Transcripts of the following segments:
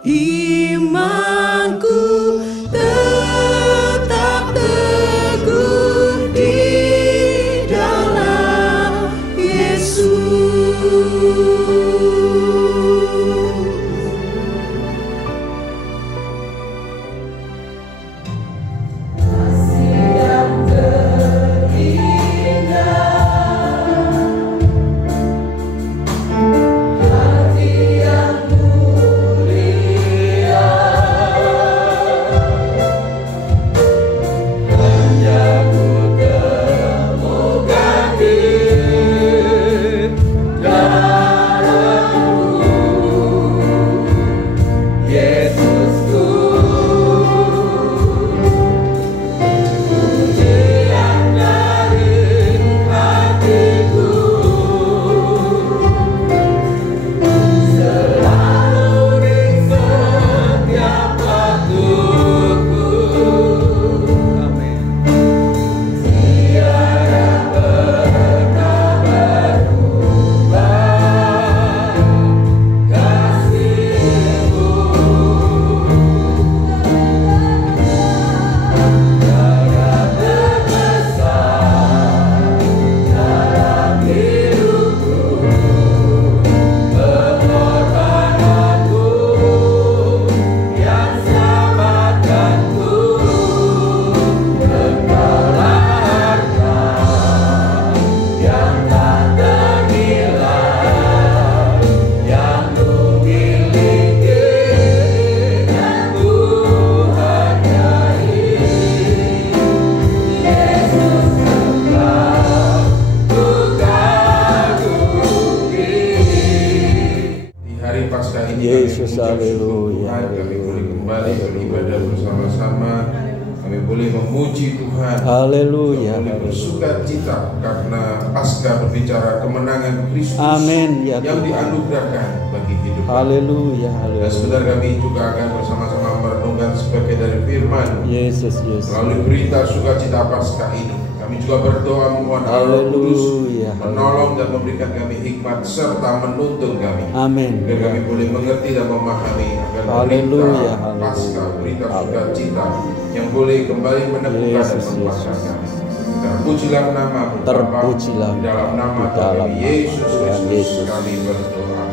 Imanku tetap teguh di dalam Yesus. Yesus, haleluya. Kami boleh kembali beribadah bersama-sama. Kami boleh memuji Tuhan. Haleluya. Boleh bersuka cita karena Paskah berbicara kemenangan Kristus. Amin. Ya, yang dianugerahkan bagi hidup. Haleluya. Dan sebentar kami juga akan bersama-sama merenungkan sebagai dari firman Yesus. Melalui berita sukacita Paskah ini, kami juga berdoa memohon Allah Kudus menolong dan memberikan kami hikmat serta menuntun kami. Amin. Agar kami boleh mengerti dan memahami akan berita Paskah, berita sukacita yang boleh kembali meneguhkan dan membangkitkan kami. Terpujilah namamu, terpujilah di dalam nama kami Yesus Kristus kami berdoa.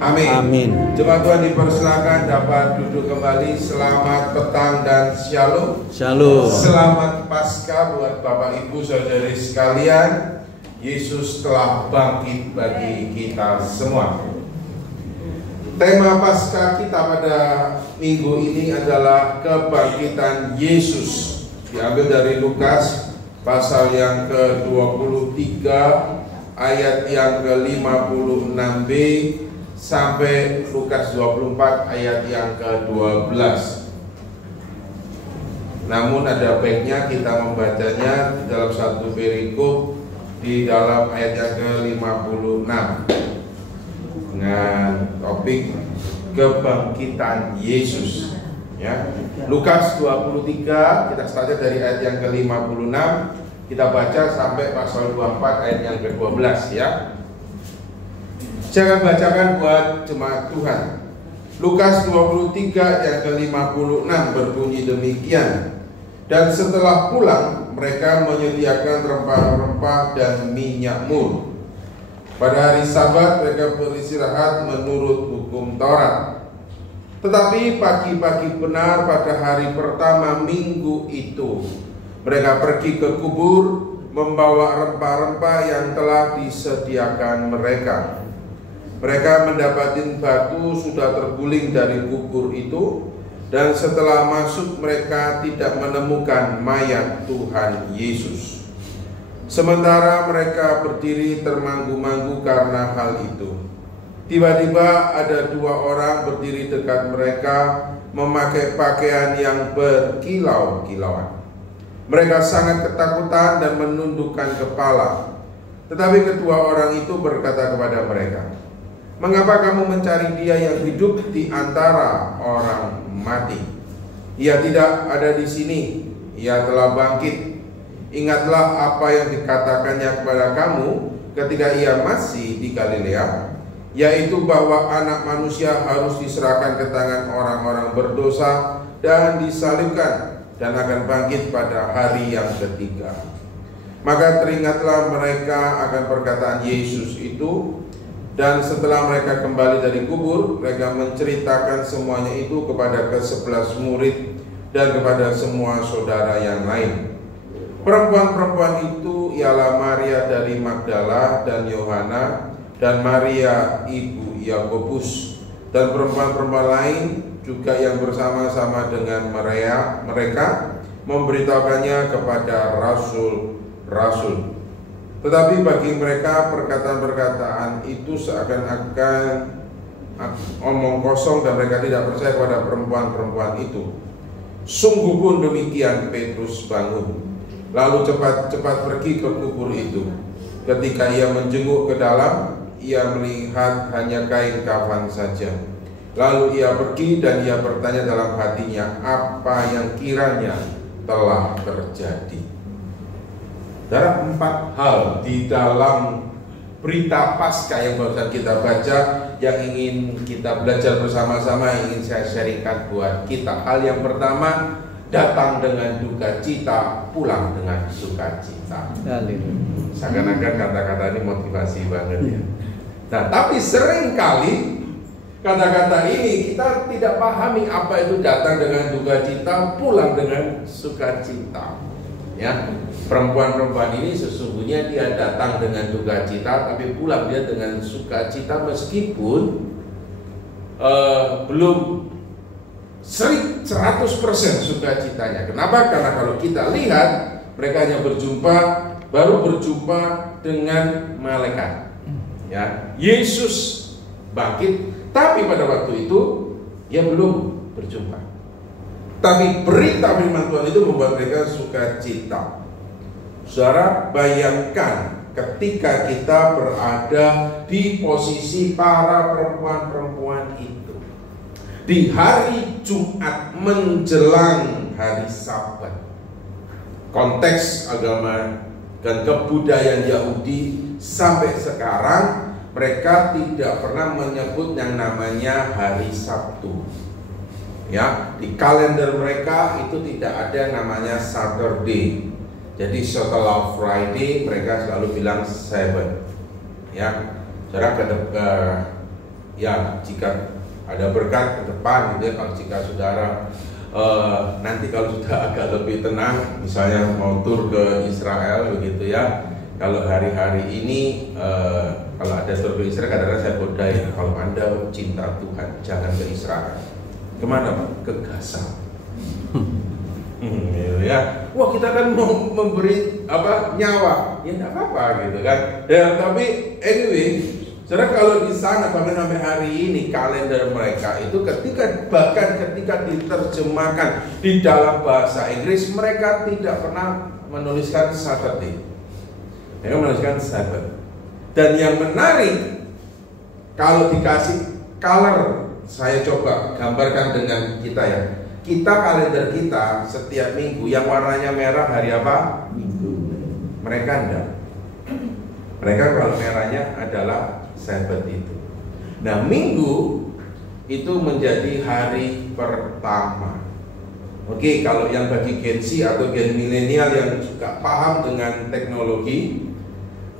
Amin. Amin. Jemaat Tuhan dipersilakan dapat duduk kembali. Selamat petang dan shalom. Shalom. Selamat Paskah buat Bapak Ibu Saudari sekalian. Yesus telah bangkit bagi kita semua. Tema Paskah kita pada minggu ini adalah kebangkitan Yesus. Diambil dari Lukas pasal yang ke-23 ayat yang ke-56b sampai Lukas 24 ayat yang ke-12. Namun ada baiknya kita membacanya dalam satu perikop di dalam ayat yang ke-56 dengan topik kebangkitan Yesus. Ya. Lukas 23 kita start dari ayat yang ke-56, kita baca sampai pasal 24 ayat yang ke-12 ya. Saya akan bacakan buat jemaat Tuhan. Lukas 23 yang ke-56 berbunyi demikian. Dan setelah pulang, mereka menyediakan rempah-rempah dan minyak mur. Pada hari Sabat mereka beristirahat menurut hukum Taurat. Tetapi pagi-pagi benar pada hari pertama minggu itu, mereka pergi ke kubur membawa rempah-rempah yang telah disediakan mereka. Mereka mendapati batu sudah terguling dari kubur itu, dan setelah masuk mereka tidak menemukan mayat Tuhan Yesus. Sementara mereka berdiri termanggu-manggu karena hal itu, tiba-tiba ada dua orang berdiri dekat mereka memakai pakaian yang berkilau-kilauan. Mereka sangat ketakutan dan menundukkan kepala. Tetapi kedua orang itu berkata kepada mereka, "Mengapa kamu mencari dia yang hidup di antara orang mati? Ia tidak ada di sini, ia telah bangkit. Ingatlah apa yang dikatakannya kepada kamu ketika ia masih di Galilea, yaitu bahwa anak manusia harus diserahkan ke tangan orang-orang berdosa dan disalibkan dan akan bangkit pada hari yang ketiga. Maka teringatlah mereka akan perkataan Yesus itu, dan setelah mereka kembali dari kubur, mereka menceritakan semuanya itu kepada ke-11 murid dan kepada semua saudara yang lain. Perempuan-perempuan itu ialah Maria dari Magdala dan Yohana dan Maria ibu Yakobus, dan perempuan-perempuan lain juga yang bersama-sama dengan mereka memberitahukannya kepada rasul-rasul. Tetapi bagi mereka perkataan-perkataan itu seakan-akan omong kosong dan mereka tidak percaya kepada perempuan-perempuan itu. Sungguh pun demikian, Petrus bangun, lalu cepat-cepat pergi ke kubur itu. Ketika ia menjenguk ke dalam, ia melihat hanya kain kafan saja. Lalu ia pergi dan ia bertanya dalam hatinya apa yang kiranya telah terjadi. Ada 4 hal di dalam berita Paskah yang barusan kita baca, yang ingin kita belajar bersama-sama, yang ingin saya sharingkan buat kita. Hal yang pertama, datang dengan duka cita, pulang dengan sukacita. Seakan-akan kata-kata ini motivasi banget ya. Nah, tapi seringkali kata-kata ini kita tidak pahami apa itu datang dengan duka cita, pulang dengan sukacita. Ya, perempuan-perempuan ini sesungguhnya dia datang dengan duka cita, tapi pulang dia dengan sukacita, meskipun belum 100% sukacitanya. Kenapa? Karena kalau kita lihat, mereka hanya baru berjumpa dengan malaikat. Ya, Yesus bangkit, tapi pada waktu itu dia belum berjumpa. Tapi berita firman Tuhan itu membuat mereka sukacita. Saudara, bayangkan ketika kita berada di posisi para perempuan-perempuan itu di hari Jumat menjelang hari Sabat. Konteks agama dan kebudayaan Yahudi sampai sekarang mereka tidak pernah menyebut yang namanya hari Sabtu. Ya, di kalender mereka itu tidak ada namanya Saturday. Jadi setelah Friday mereka selalu bilang Sabbath. Ya, ya jika ada berkat ke depan gitu ya, kalau jika saudara nanti kalau sudah agak lebih tenang, misalnya mau tur ke Israel begitu ya. Kalau hari-hari ini kalau ada tur ke Israel, kadang-kadang saya godai, kalau Anda cinta Tuhan jangan ke Israel. Kemana Pak? Ke Gaza. Ya, wah kita kan mau memberi nyawa, ya tidak apa-apa gitu kan. Ya, tapi anyway, saudara, kalau di sana bahkan sampai hari ini kalender mereka itu bahkan ketika diterjemahkan di dalam bahasa Inggris, mereka tidak pernah menuliskan Saturday, mereka menuliskan Sabbath. Dan yang menarik, kalau dikasih color, saya coba gambarkan dengan kita ya. Kita kalender kita setiap minggu yang warnanya merah hari apa? Minggu. Mereka enggak. Mereka kalau merahnya adalah Sabat itu. Nah, minggu itu menjadi hari pertama. Oke, kalau yang bagi Gen Z atau Gen milenial yang juga paham dengan teknologi,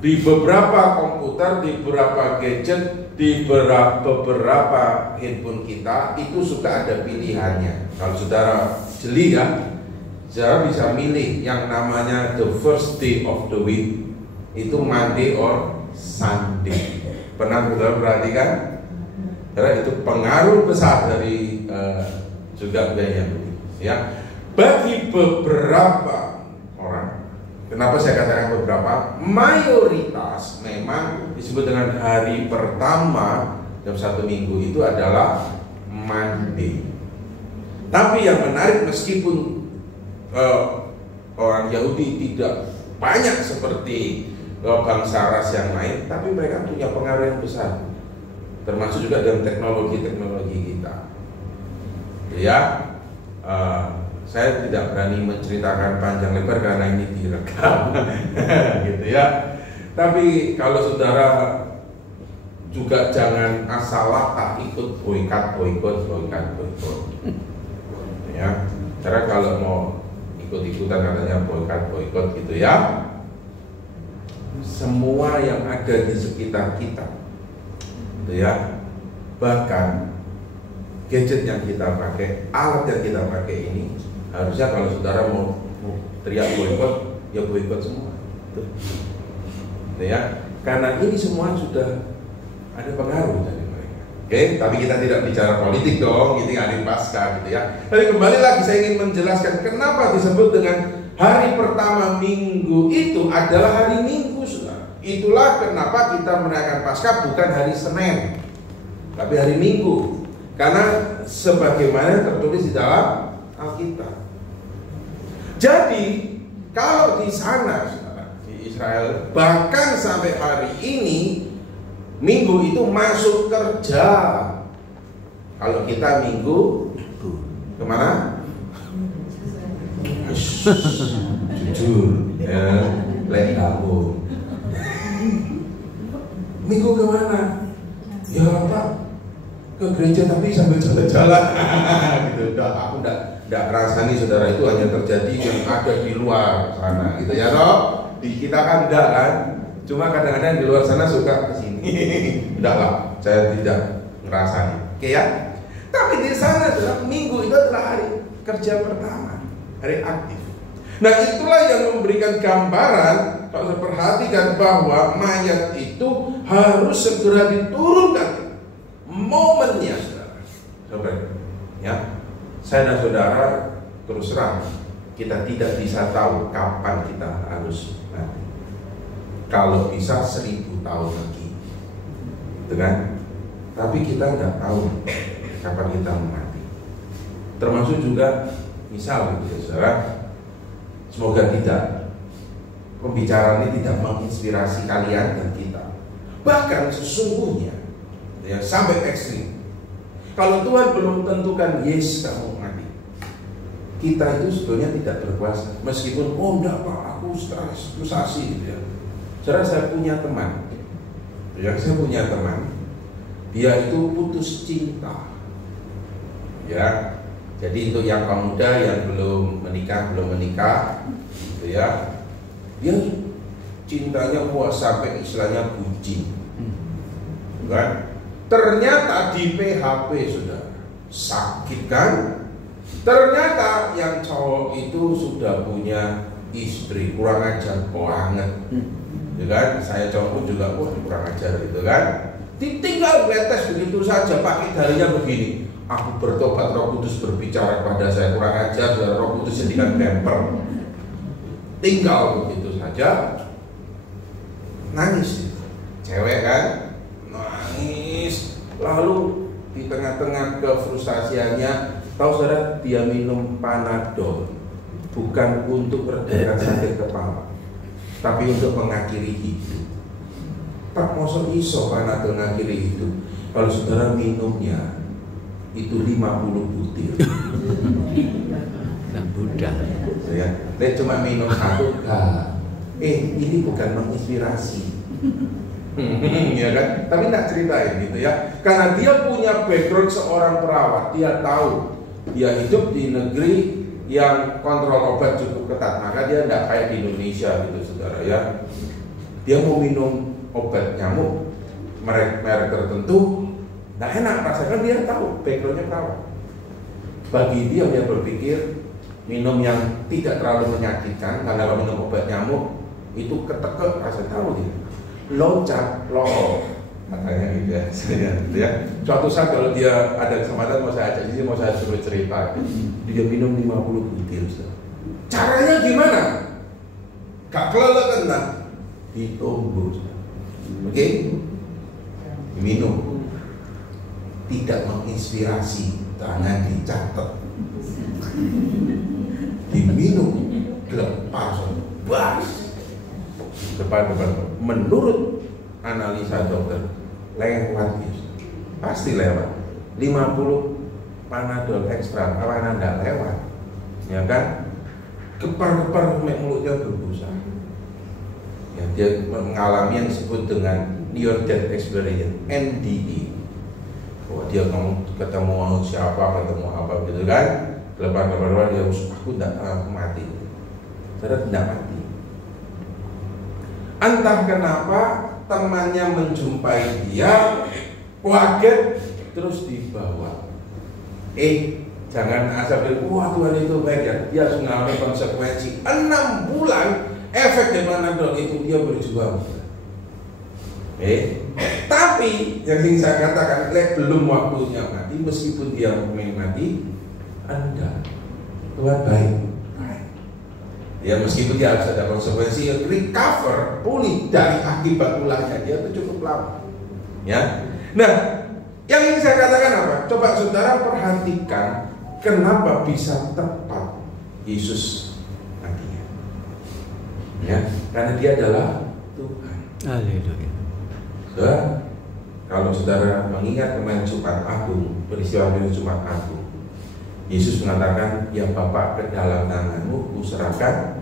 di beberapa komputer, di beberapa gadget, di beberapa handphone kita itu suka ada pilihannya. Kalau saudara jeli ya, saudara bisa milih yang namanya the first day of the week, itu Monday or Sunday. Pernah saudara perhatikan? Karena itu pengaruh besar dari juga budaya ya. Bagi beberapa orang, kenapa saya katakan beberapa? Mayoritas memang disebut dengan hari pertama dalam satu minggu itu adalah Monday. Tapi yang menarik, meskipun orang Yahudi tidak banyak seperti bangsa ras yang lain, tapi mereka punya pengaruh yang besar, termasuk juga dalam teknologi kita. Ya, saya tidak berani menceritakan panjang lebar karena ini direkam, gitu ya. Tapi kalau saudara juga jangan asalah tak ikut boikot. Ya, karena kalau mau ikut-ikutan katanya boikot gitu ya. Semua yang ada di sekitar kita, gitu ya. Bahkan gadget yang kita pakai, alat yang kita pakai ini, harusnya kalau saudara mau teriak boikot, ya boikot semua. Gitu ya. Karena ini semua sudah ada pengaruh dari mereka. Oke, tapi kita tidak bicara politik dong, ini hari Paskah gitu ya. Tapi kembali lagi saya ingin menjelaskan kenapa disebut dengan hari pertama minggu itu adalah hari Minggu, saudara. Itulah kenapa kita merayakan Paskah bukan hari Senin, tapi hari Minggu. Karena sebagaimana tertulis di dalam Alkitab. Jadi kalau di sana, saudara, di Israel, bahkan sampai hari ini Minggu itu masuk kerja. Kalau kita Minggu kemana? Jujur, ya, lek kamu. Minggu kemana? Ya Pak, ke gereja tapi sambil jalan-jalan. Gitu. Aku enggak rasani saudara itu hanya terjadi yang ada di luar sana, gitu ya toh. Di kita kan enggak kan? Cuma kadang-kadang di luar sana suka ke sini. Enggak lah, saya tidak ngerasani. Oke ya? Tapi di sana adalah Minggu itu adalah hari kerja pertama, hari aktif. Nah itulah yang memberikan gambaran, kalau saya perhatikan bahwa mayat itu harus segera diturunkan. Momennya, saudara. Ya, saya dan saudara terus terang kita tidak bisa tahu kapan kita harus mati. Kalau bisa 1000 tahun lagi, gitu kan? Tapi kita nggak tahu kapan kita mati. Termasuk juga misal, gitu, saudara. Semoga tidak pembicaraan ini tidak menginspirasi kalian dan kita. Bahkan sesungguhnya, ya sampai ekstrim. Kalau Tuhan belum tentukan yes kamu mati, kita itu sebetulnya tidak berkuasa. Meskipun enggak Pak, aku stres, frustasi gitu ya. Saudara, saya punya teman. Ya, saya punya teman. Dia itu putus cinta. Ya. Jadi untuk yang kaum muda yang belum menikah, gitu ya. Dia cintanya sampai istilahnya bucin. Kan? Ternyata di PHP sudah sakit kan? Ternyata yang cowok itu sudah punya istri, kurang ajar banget, ya kan? Saya cowok juga kurang ajar gitu kan? Ditinggal bletes begitu saja pakai dalihnya begini. Aku bertobat, Roh Kudus berbicara kepada saya, kurang ajar, dan Roh Kudus jadikan bemper. Tinggal begitu saja, nangis, cewek kan? Nangis, lalu di tengah-tengah kefrustasiannya, tahu saudara, dia minum Panadol, bukan untuk meredakan sakit kepala, tapi untuk mengakhiri hidup. Tak mosok iso Panadol mengakhiri hidup. Kalau saudara minumnya itu 50 butir. Dan Buddha. Ya, dia cuma minum satu. Ini bukan menginspirasi. Ya kan? Tapi tidak ceritain gitu ya. Karena dia punya background seorang perawat, dia tahu dia hidup di negeri yang kontrol obat cukup ketat. Maka dia tidak kayak di Indonesia gitu, saudara ya. Dia mau minum obat nyamuk merek tertentu, nggak enak rasakan, dia tahu backgroundnya perawat. Bagi dia berpikir minum yang tidak terlalu menyakitkan, karena kalau minum obat nyamuk itu ketekek, rasa tahu dia loncat loh katanya gitu ya. Gitu ya. Suatu saat kalau dia ada kesempatan mau saya ajak sini, mau saya suruh cerita, dia minum 50 butir. Caranya gimana? Gak kelelek kan? Ditumbuk. Oke? Minum. Tidak menginspirasi, jangan dicatat. Diminum, lepas, bas. Depan. Menurut analisa dokter, lewat ya. Pasti lewat. 50 Panadol ekstra, karena enggak lewat, ya kan? Gepar-gepar mulutnya berbusa. Ya, dia mengalami yang disebut dengan near death experience, NDE. Bahwa dia ketemu siapa, ketemu apa gitu kan, lepas dia aku tidak mati. Saudara tidak mati. Entah kenapa temannya menjumpai dia, kaget, terus dibawa. Jangan asal bilang, wah Tuhan itu baik ya. Dia harus mengalami konsekuensi 6 bulan. Efek dari mana dong itu dia berjuang. Tapi yang ingin saya katakan, belum waktunya mati, meskipun dia mati, Anda Tuhan baik. Ya meskipun dia harus ada konsekuensi, recover, pulih dari akibat ulahnya dia itu cukup lama. Ya. Nah, yang ingin saya katakan apa? Coba saudara perhatikan kenapa bisa tepat Yesus matinya. Ya, karena dia adalah Tuhan. Haleluya. Saudara, kalau saudara mengingat kemarin Jumat Agung, peristiwa Jumat Agung, Yesus mengatakan, ya Bapa, ke dalam tanganmu kuserahkan.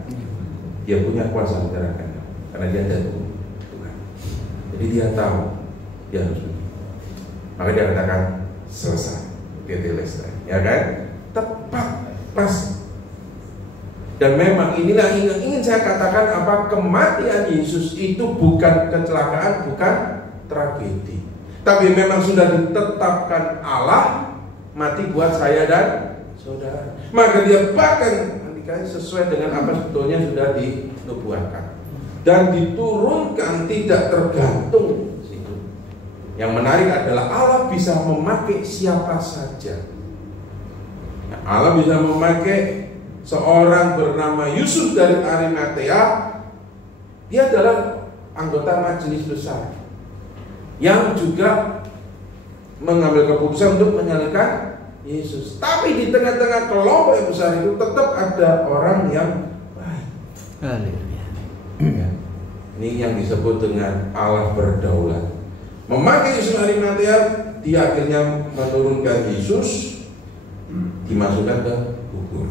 Dia punya kuasa menyerahkan, karena dia adalah Tuhan. Jadi dia tahu dia harus pergi. Maka dia katakan selesai, tetelestai, ya kan? Tepat, pas. Dan memang inilah yang ingin saya katakan, apa, kematian Yesus itu bukan kecelakaan, bukan tragedi, tapi memang sudah ditetapkan Allah mati buat saya dan saudara. Maka dia bahkan sesuai dengan apa sebetulnya sudah dinubuatkan dan diturunkan, tidak tergantung situ. Yang menarik adalah Allah bisa memakai siapa saja. Nah, Allah bisa memakai seorang bernama Yusuf dari Arimatea. Dia adalah anggota majelis besar yang juga mengambil keputusan untuk menyalibkan Yesus. Tapi di tengah-tengah kelompok yang besar itu tetap ada orang yang baik. Haleluya. Ya. Ini yang disebut dengan Allah berdaulat. Memakai Yesus Arimatea, dia akhirnya menurunkan Yesus, dimasukkan ke kubur.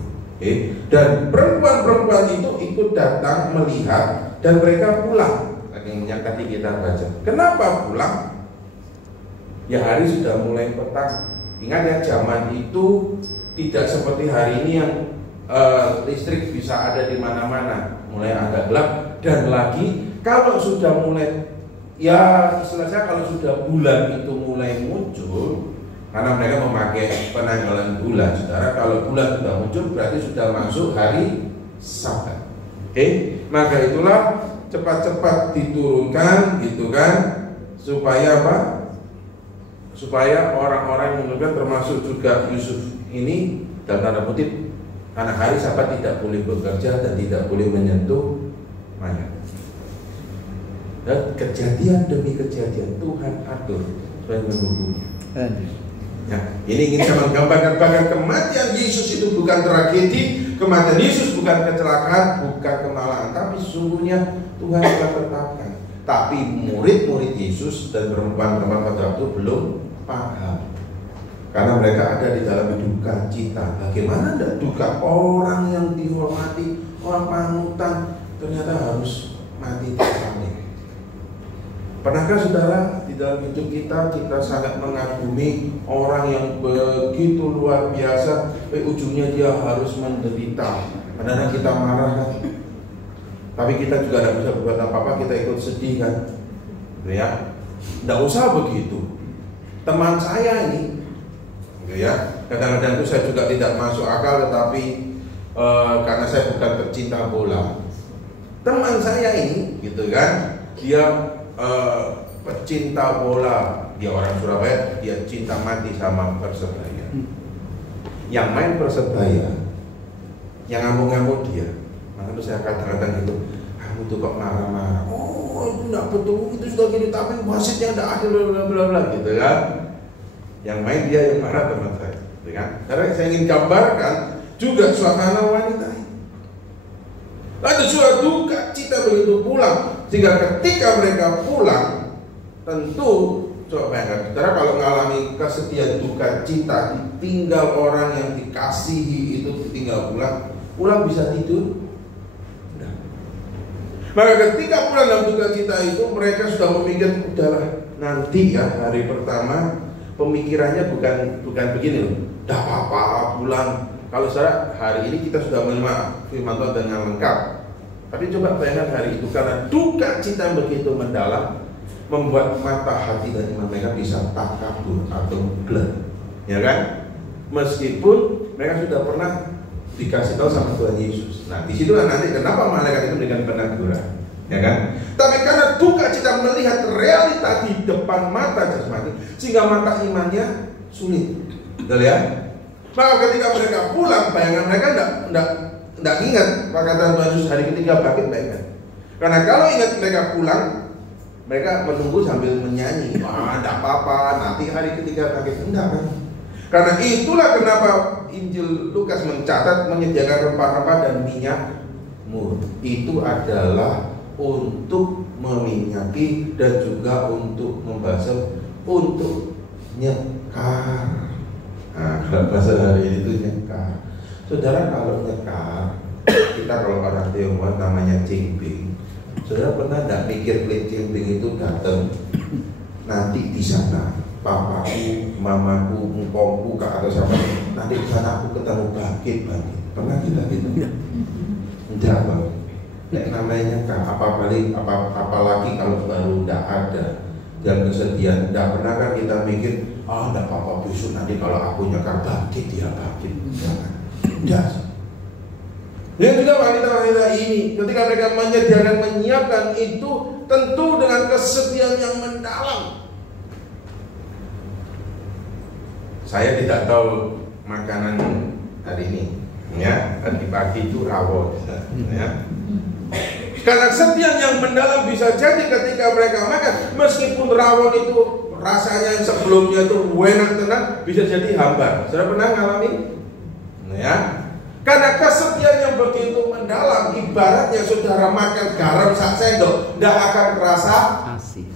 Dan perempuan-perempuan itu ikut datang melihat dan mereka pulang. Yang tadi kita baca. Kenapa pulang? Ya hari sudah mulai petang. Ingat ya, zaman itu tidak seperti hari ini yang listrik bisa ada di mana-mana, mulai agak gelap. Dan lagi kalau sudah mulai, ya istilahnya kalau sudah bulan itu mulai muncul, karena mereka memakai penanggalan bulan, saudara. Kalau bulan sudah muncul berarti sudah masuk hari Sabat. Maka itulah cepat-cepat diturunkan, gitu kan, supaya apa? Supaya orang-orang yang menurunkan, termasuk juga Yusuf ini, dalam tanda kutip, karena hari Sabat tidak boleh bekerja dan tidak boleh menyentuh mayat. Dan kejadian demi kejadian Tuhan atur supaya menghukumnya. Ya, ini ingin saya menggambarkan bahwa kematian Yesus itu bukan tragedi, kematian Yesus bukan kecelakaan, bukan kemalahan, tapi sesungguhnya Tuhan telah tetapkan. Tapi murid-murid Yesus dan perempuan-perempuan pada waktu belum paham, karena mereka ada di dalam duka cita. Bagaimana tidak duka orang yang dihormati, orang panutan, ternyata harus mati tersalib. Pernahkah saudara di dalam hidup kita sangat mengagumi orang yang begitu luar biasa, ujungnya dia harus menderita, karena kita marah kan? Tapi kita juga tidak bisa berbuat apa-apa, kita ikut sedih kan? Ya, tidak usah begitu. Teman saya ini, gitu ya, kadang-kadang itu saya juga tidak masuk akal, tetapi karena saya bukan pecinta bola, teman saya ini, gitu kan, dia pecinta bola, dia orang Surabaya, dia cinta mati sama Persebaya. Yang main Persebaya, yang ngamuk-ngamuk dia. Maka itu saya kata-kata gitu, kamu tuh kok marah-marah? Oh itu tidak betul, itu sudah gini, tapi wasitnya tidak adil, bla-bla-bla gitu kan. Yang main dia yang marah teman saya, gitu kan? Karena saya ingin gambarkan juga suasana wanita ini. Lalu suatu duka cita begitu pulang, sehingga ketika mereka pulang, tentu coba bayangkan, saudara kalau mengalami kesedihan duka cita, ditinggal orang yang dikasihi itu, ditinggal pulang bisa tidur? Nah. Maka ketika pulang dalam duka cita itu, mereka sudah memikir, udahlah nanti ya hari pertama. Pemikirannya bukan begini loh, dah apa-apa pulang. Kalau saudara hari ini kita sudah menerima firman Tuhan dengan lengkap, tapi coba bayangkan hari itu, karena duka cita yang begitu mendalam, membuat mata hati dan iman mereka bisa takabur atau blur, ya kan? Meskipun mereka sudah pernah dikasih tahu sama Tuhan Yesus. Nah, disitulah nanti kenapa malaikat itu memberikan peneguran, ya kan? Tapi karena duka cita melihat realita di depan mata jasmani, sehingga mata imannya sulit, betul ya? Maka ketika mereka pulang, bayangan mereka tidak ingat perkataan Tuhan Yesus hari ketiga bangkit, tidak ingat. Karena kalau ingat mereka pulang, mereka menunggu sambil menyanyi, tidak apa-apa, nanti hari ketiga bangkit, enggak kan? Karena itulah kenapa Injil Lukas mencatat menyediakan rempah-rempah dan minyak mur. Itu adalah untuk meminyaki dan juga untuk membasuh, untuk nyekar. Nah, kalau bahasa hari ini itu nyekar. Saudara, kalau nyekar, kita kalau orang Tionghoa namanya cimping. Saudara pernah tidak mikir cimping itu datang nanti di sana papaku, mamaku, ngkongku, kak atau siapa, nanti di sana aku ketemu bangkit. Pernah kita gitu? Enggak bang. Namanya kak, apalagi kalau baru tidak ada dan kesedihan. Tidak pernah kan kita mikir, tidak apa-apa besok nanti kalau aku nyekar bangkit dia bangkit. Tidak. Dan juga wanita-wanita ini ketika mereka menyediakan, menyiapkan itu tentu dengan kesedihan yang mendalam. Saya tidak tahu makanan hari ini, ya. Tadi pagi itu rawon, ya. Karena kesedihan yang mendalam bisa jadi ketika mereka makan, meskipun rawon itu rasanya yang sebelumnya itu enak tenang, bisa jadi hambar. Sudah pernah ngalami? Ya. Karena kesedihan yang begitu mendalam, ibaratnya saudara makan garam sak sendok, tidak akan terasa asin.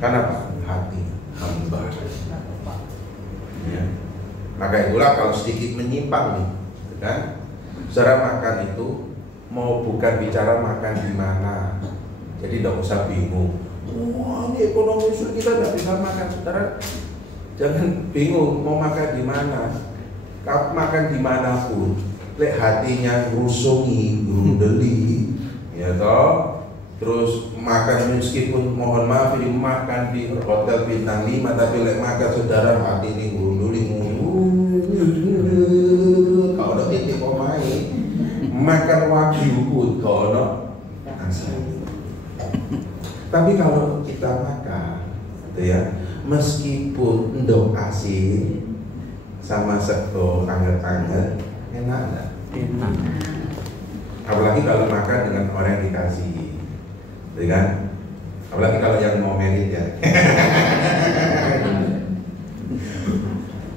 Karena apa? Hati hambar. Ya. Maka itulah kalau sedikit menyimpang nih, kan? Saudara makan itu mau bukan bicara makan di mana, jadi tidak usah bingung. Wah, ini ekonomi sulit, kita tidak bisa makan. Saudara, jangan bingung mau makan di mana. Kau makan dimanapun, lek hatinya rusungi, grundeli, ya toh. Terus makan meskipun mohon maaf ini makan di hotel bintang 5, tapi lek makan saudara hati ini grundeli, kalau udah titik main makan wagyu pun kalau tapi kalau kita makan, gitu ya, meskipun endok asin sama sego anget-anget, enak enggak? Enak. Apalagi kalau makan dengan orang yang dikasih, gitu kan? Apalagi kalau yang mau merit ya.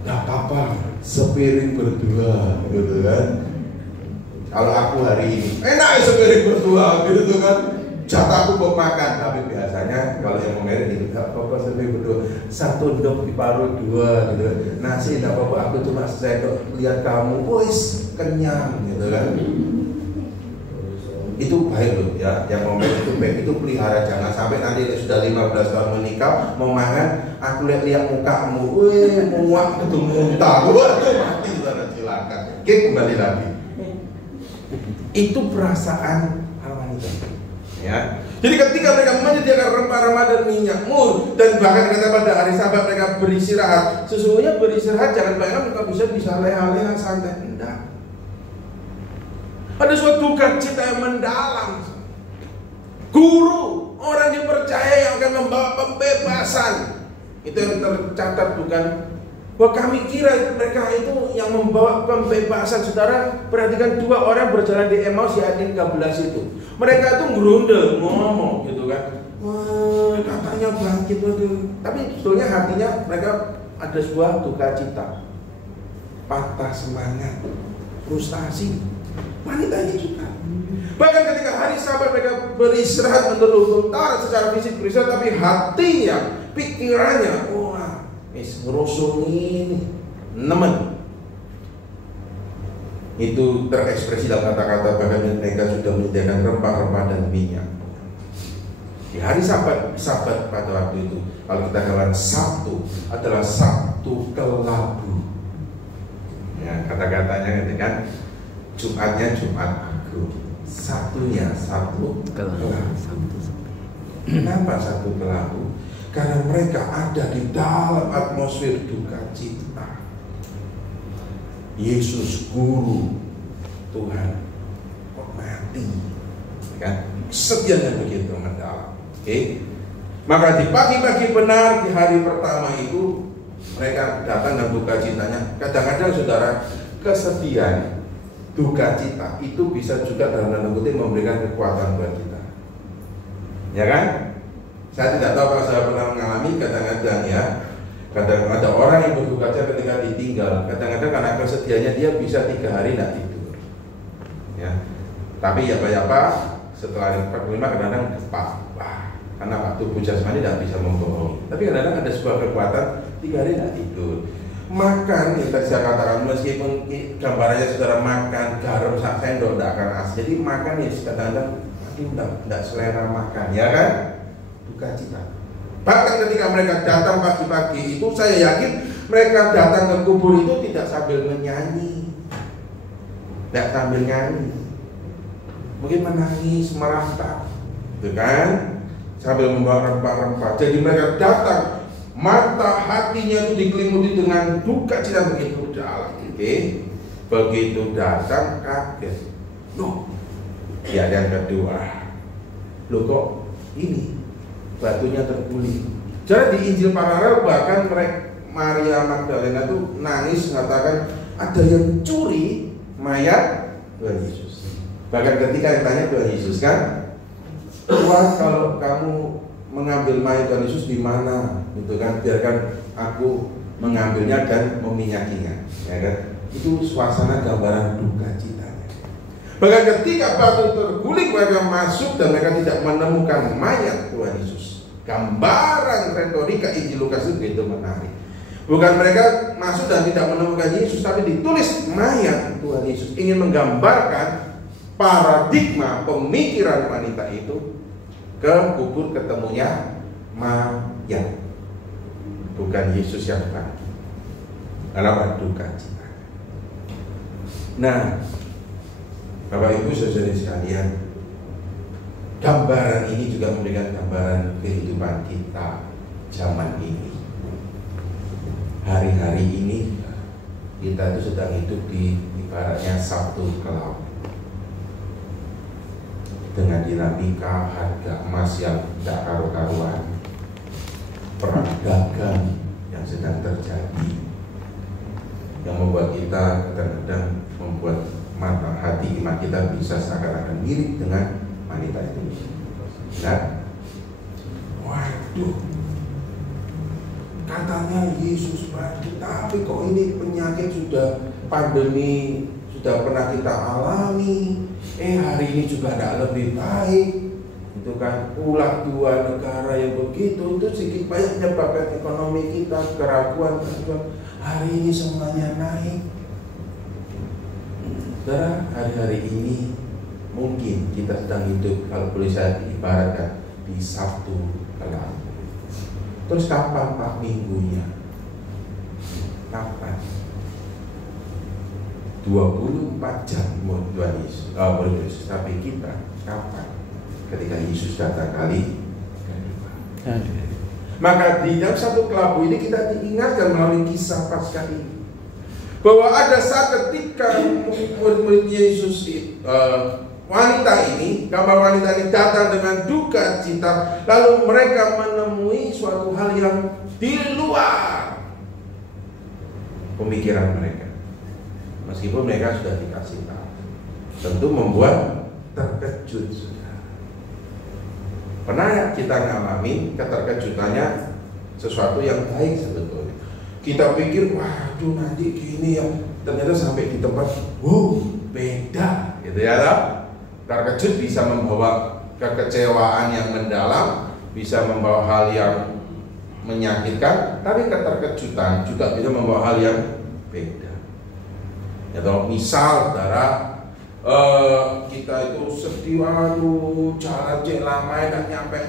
Gak apa-apa, sepiring berdua, gitu kan? Kalau aku hari ini, enak ya sepiring berdua, gitu kan? Jatahku buat makan, tapi biasanya kalau yang mau merit itu gak apa-apa sepiring berdua, satu dok diparuh 2, gitu kan? Nasi gak apa-apa, aku cuma sendok lihat kamu, wis kenyang, gitu kan? Itu baik loh ya, yang mau itu baik, itu pelihara, jangan sampai nanti sudah 15 tahun menikah mau makan, aku lihat mukamu, muak itu muntah, waduh mati saudara, silakan. Oke, kembali lagi. Itu perasaan wanita, ya. Jadi ketika mereka menyediakan rempah-rempah dan minyak mur, dan bahkan kata pada hari Sabat mereka beristirahat, sesungguhnya beristirahat jangan bayangkan mereka bisa leha-leha santai, enggak. Ada suatu duka cita yang mendalam. Guru, orang dipercaya yang akan membawa pembebasan, itu yang tercatat bukan. Wah, kami kira mereka itu yang membawa pembebasan. Saudara, perhatikan 2 orang berjalan di Emmaus di ayat 13 itu. Mereka itu ngerundel, ngomong gitu kan. Wah, katanya bangkit, waduh. Tapi sebetulnya hatinya mereka ada sebuah duka cita, patah semangat, frustasi. Wanita ini juga. Bahkan ketika hari Sabat mereka beristirahat menurut Taurat secara fisik beristirahat, tapi hatinya, pikirannya, wah, ngerusungin nemen. Itu terekspresi dalam kata-kata bahkan mereka sudah menyediakan rempah-rempah dan minyak. Di hari Sabat pada waktu itu, kalau kita katakan Sabtu adalah Sabtu kelabu. Ya, kata-katanya gitu kan. Jumatnya Jumat Agung, Sabtunya Sabtu kelabu. Kenapa Sabtu kelabu? Karena mereka ada di dalam atmosfer duka cita. Yesus guru Tuhan kok mati, kan? Kesedihannya begitu mendalam. Oke. Maka di pagi-pagi benar di hari pertama itu mereka datang dan duka citanya. Kadang-kadang saudara, kesedihan, duka cita itu bisa juga dalam tanda kutip memberikan kekuatan buat kita. Ya kan? Saya tidak tahu kalau saya pernah mengalami kadang-kadang ya. Kadang ada orang yang berduka cita ketika ditinggal. Kadang-kadang karena kesedihannya dia bisa 3 hari tidak tidur. Ya. Tapi ya apa setelah hari kelima kadang-kadang depak. Karena waktu tubuh jasmani tidak bisa membohongi. Tapi kadang-kadang ada sebuah kekuatan 3 hari tidak tidur. Makan, yang tadi saya katakan, meskipun gambarannya saudara makan garam sak sendok tidak akan as. Jadi makan ya kadang-kadang tidak selera makan, ya kan? Duka cita. Bahkan ketika mereka datang pagi-pagi itu, saya yakin mereka datang ke kubur itu tidak sambil menyanyi, tidak sambil nyanyi, mungkin menangis, meratap, gitu kan? Sambil membawa rempah-rempah. Jadi mereka datang, mata hatinya itu dikelimuti dengan duka cita begitu dalam. Oke, begitu datang kaget. Loh, ya yang kedua, loh kok ini batunya terguling. Jadi di Injil paralel bahkan Maria Magdalena itu nangis mengatakan ada yang curi mayat Tuhan Yesus. Bahkan ketika ditanya Tuhan Yesus kan, wah kalau kamu mengambil mayat Tuhan Yesus di mana? Gitu kan, biarkan aku mengambilnya dan meminyakinya. Ya kan? Itu suasana gambaran duka citanya. Bahkan ketika batu terguling mereka masuk dan mereka tidak menemukan mayat Tuhan Yesus. Gambaran retorika Injil Lukas itu begitu menarik. Bukan mereka masuk dan tidak menemukan Yesus, tapi ditulis mayat Tuhan Yesus, ingin menggambarkan paradigma pemikiran wanita itu ke kubur ketemunya mayat, bukan Yesus yang bangkit. Kenapa duka cita? Nah, Bapak Ibu saudara sekalian, gambaran ini juga memberikan gambaran kehidupan kita zaman ini. Hari-hari ini kita itu sedang hidup di ibaratnya Sabtu kelabu, dengan dinamika harga emas yang tidak karu-karuan, perang dagang yang sedang terjadi, yang membuat kita kadang-kadang membuat mata hati iman kita bisa seakan-akan mirip dengan wanita itu. Nah, waduh, katanya Yesus bangkit, tapi kok ini penyakit sudah pandemi sudah pernah kita alami, hari ini juga tidak lebih baik. Itu kan ulah 2 negara yang begitu, itu sedikit banyak menyebabkan ekonomi kita keraguan. Hari ini semuanya naik. Saudara, hari-hari ini mungkin kita sedang hidup, kalau boleh saya ibaratkan, di Sabtu kelabu. Terus kapan Pak minggunya? Kapan? 24 jam Tuhan Yesus, tapi kita kapan? Ketika Yesus datang kali kedua. Maka di dalam Sabtu kelabu ini kita diingatkan melalui kisah Paskah ini bahwa ada saat ketika murid-murid Yesus, wanita ini, gambar wanita ini datang dengan duka cita, lalu mereka menemui suatu hal yang di luar pemikiran mereka. Meskipun mereka sudah dikasih tahu, tentu membuat terkejut. Pernah kita ngalamin keterkejutannya sesuatu yang baik sebetulnya. Kita pikir, waduh nanti gini ya, ternyata sampai di tempat, wow, beda, gitu ya. Terkejut bisa membawa kekecewaan yang mendalam, bisa membawa hal yang menyakitkan, tapi keterkejutan juga bisa membawa hal yang beda. Ya toh, misal saudara kita itu sedih, aduh jalan lama dan nyampe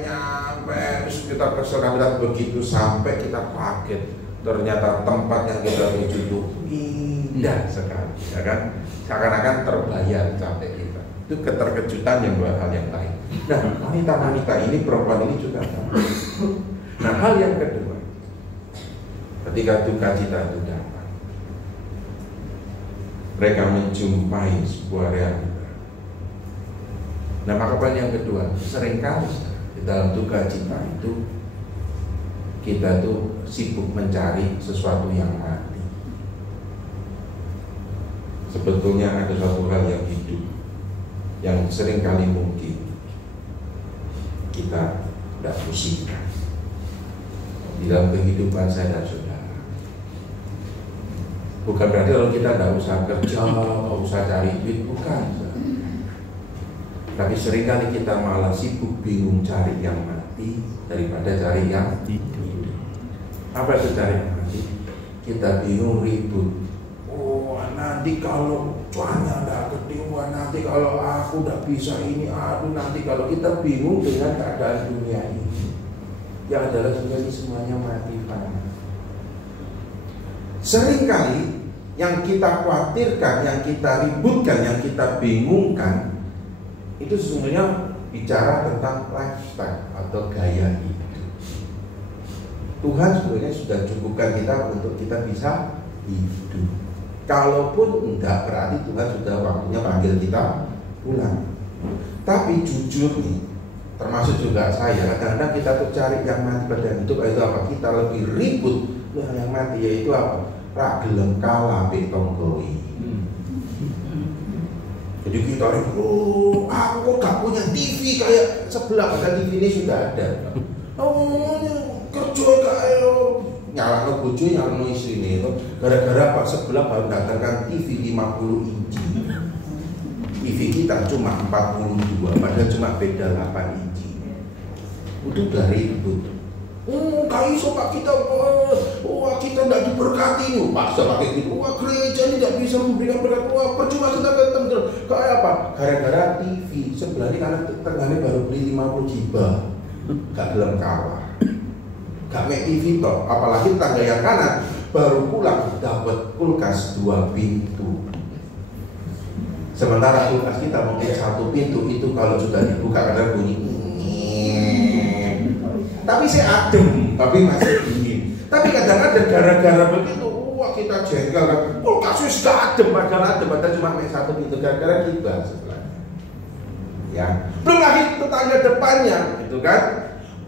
terus kita berserah begitu sampai kita kaget ternyata tempat yang kita tuju itu indah sekali, ya kan? Seakan-akan terbayar capek kita. Itu keterkejutan yang dua hal yang lain. Nah, wanita-wanita ini, perempuan ini juga sama. Nah, hal yang kedua, ketika duka cita itu datang, mereka menjumpai sebuah realita. Nah, maka poin yang kedua, seringkali di dalam duka cita itu kita tuh sibuk mencari sesuatu yang mati. Sebetulnya ada suatu hal yang hidup yang seringkali mungkin kita tidak pusingkan di dalam kehidupan saya dan saudara. Bukan berarti kalau kita tidak usah kerja, tidak usah cari duit, bukan. Tapi seringkali kita malah sibuk bingung cari yang mati daripada cari yang hidup. Apa itu cari yang mati? Kita bingung ribut. Oh, nanti kalau cuanya tidak gede, nanti kalau aku tidak bisa ini, aduh nanti kalau kita bingung dengan keadaan dunia ini, yang adalah dunia ini semuanya mati fana. Seringkali yang kita khawatirkan, yang kita ributkan, yang kita bingungkan itu sesungguhnya bicara tentang lifestyle atau gaya hidup. Tuhan sebenarnya sudah cukupkan kita untuk kita bisa hidup. Kalaupun enggak, berarti Tuhan sudah waktunya panggil kita pulang. Tapi jujur nih, termasuk juga saya, kadang-kadang kita tuh cari yang mati pada hidup. Itu apa? Kita lebih ribut dengan yang mati, yaitu apa? Ragelem kalah betonggoi. Jadi kita ribut, aku kok gak punya TV kayak sebelah, padahal TV ini sudah ada. Oh, kerja kayak nyala ke bojo, nyala ke istri ini. Gara-gara apa? Sebelah baru datangkan TV 50 inci. TV kita cuma 42, padahal cuma beda 8 inci. Itu udah ribut. Kayak iso pak kita, wah kita tidak diberkati nih, paksa pakai gitu. Wah gereja ini tidak bisa memberikan berkat. Wah percuma kita datang kayak apa? Gara-gara TV sebelah ini karena tengahnya baru beli 50 giga, gak gelem kalah. Gak make TV toh, apalagi tangga yang kanan baru pulang dapat kulkas 2 pintu. Sementara kulkas kita mungkin 1 pintu itu kalau sudah dibuka kadang bunyi. Tapi saya adem, tapi masih dingin. Tapi kadang-kadang gara-gara begitu, wah kita jengkel kan. Kulkas sudah adem, padahal cuma make 1 pintu gara-gara kita sebelahnya. Ya, belum lagi tetangga depannya, gitu kan?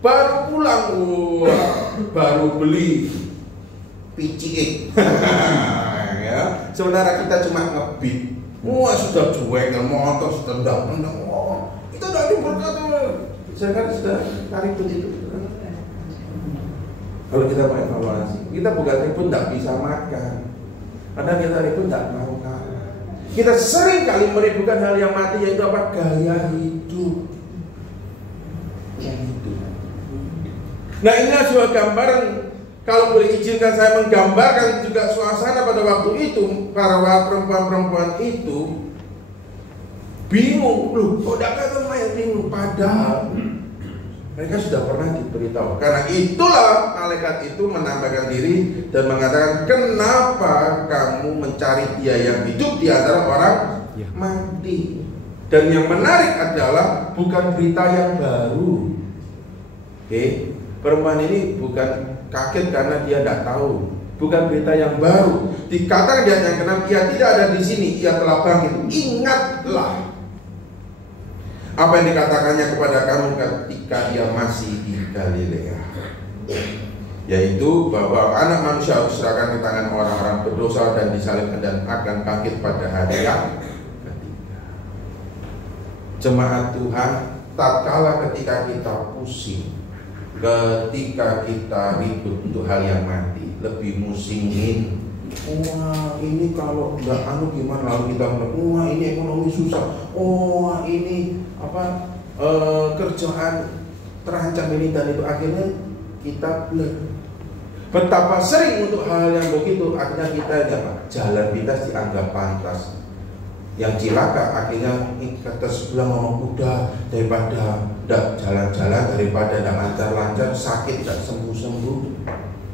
Baru pulang, baru beli PCX. Ya. Sementara kita cuma ngebit. Wah sudah cuek, motor sudah tendang. Kita udah diberkat. Saya kan sudah tarik begitu. Kalau kita mau evaluasi, kita bukan ribut tidak bisa makan, karena kita ribut tidak mau kalah. Kita sering kali meributkan hal yang mati, yaitu apa? Gaya hidup. Nah inilah sebuah gambaran. Kalau boleh izinkan saya menggambarkan juga suasana pada waktu itu. Para perempuan-perempuan itu bingung, loh kok tidak lumayan bingung. Padahal mereka sudah pernah diberitahu. Karena itulah malaikat itu menampakkan diri dan mengatakan, kenapa kamu mencari dia yang hidup di antara orang mati? Dan yang menarik adalah bukan berita yang baru. Oke. Perempuan ini bukan kaget karena dia tidak tahu, bukan berita yang baru. Dikatakan di ayat yang ke-6, ia tidak ada di sini, ia telah bangkit. Ingatlah apa yang dikatakannya kepada kamu ketika ia masih di Galilea, yaitu bahwa anak manusia harus diserahkan ke tangan orang-orang berdosa dan disalibkan dan akan bangkit pada hari yang ketiga. Jemaat Tuhan, tatkala ketika kita pusing, ketika kita ribut untuk hal yang mati, lebih musingin. Wah ini kalau nggak gimana, lalu kita wah ini ekonomi susah, wah ini apa kerjaan terancam ini dan itu, akhirnya kita blur. Betapa sering untuk hal yang begitu akhirnya kita jalan pintas dianggap pantas. Yang cilaka akhirnya kata sebelah ngomong udah daripada tidak jalan-jalan, daripada tidak lancar-lancar, sakit tidak sembuh-sembuh.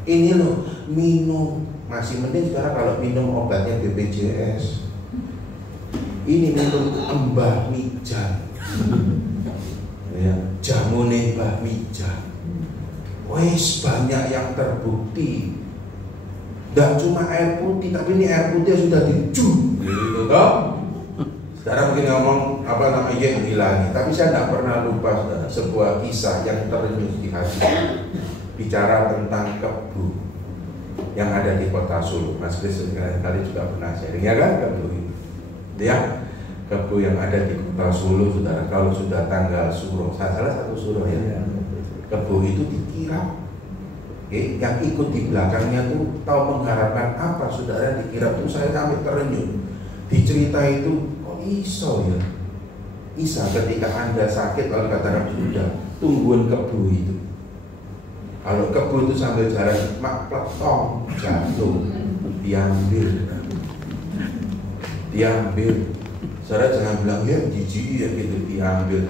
Ini loh minum, masih mending sekarang kalau minum obatnya BPJS. Ini minum Mbah Mijan, ya, jamune Mbah Mijan. Wes banyak yang terbukti. Tidak cuma air putih, tapi ini air putih sudah dijum, gitu toh. Saudara mungkin ngomong apa namanya hilang, tapi saya tidak pernah lupa saudara, sebuah kisah yang terenyuh di hati. Bicara tentang kebu yang ada di kota Solo. Mas Kris kali juga pernah sharing, ya kan, kebu itu. Ya, kebu yang ada di kota Solo, saudara. Kalau sudah tanggal suro, salah satu suro ya. Kebu itu dikirap. Yang ikut di belakangnya tuh tahu mengharapkan apa, saudara, dikirap tuh saya sampai terenyuh. Dicerita itu kok iso ya. Bisa ketika Anda sakit, kalau katakan sudah tungguin kebu itu. Kalau kebu itu sambil jalan mak pletong jatuh, diambil. Saudara jangan bilang ya jijik ya gitu, diambil.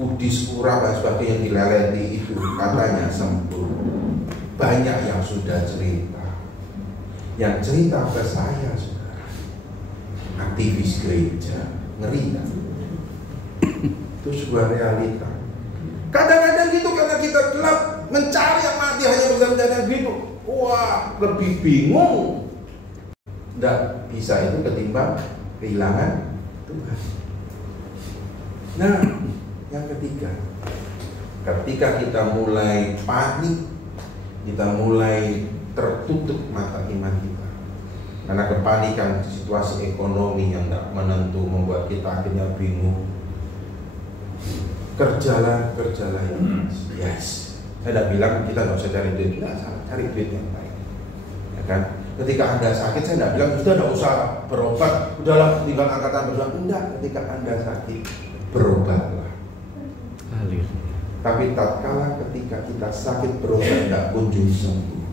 Udis kurang dan sebagainya dileleti itu katanya sembuh. Banyak yang sudah cerita. Yang cerita ke saya, saudara, aktivis gereja, ngeri kan? Itu sebuah realita. Kadang-kadang gitu karena kita gelap mencari yang mati hanya bersama gitu. Wah, lebih bingung. Tidak bisa itu ketimbang kehilangan Tuhan. Nah, yang ketiga, ketika kita mulai panik, kita mulai tertutup mata iman kita karena kepanikan situasi ekonomi yang tidak menentu membuat kita akhirnya bingung. Kerjalah yang yes. Saya tidak bilang kita nggak usah cari duit, tidak salah, cari duit yang baik, ya kan? Ketika Anda sakit, saya tidak bilang sudah tidak usah berobat, udahlah tinggal angkatan berdoa. Enggak, ketika Anda sakit berobatlah. Tapi tatkala ketika kita sakit berobat tidak kunjung sembuh,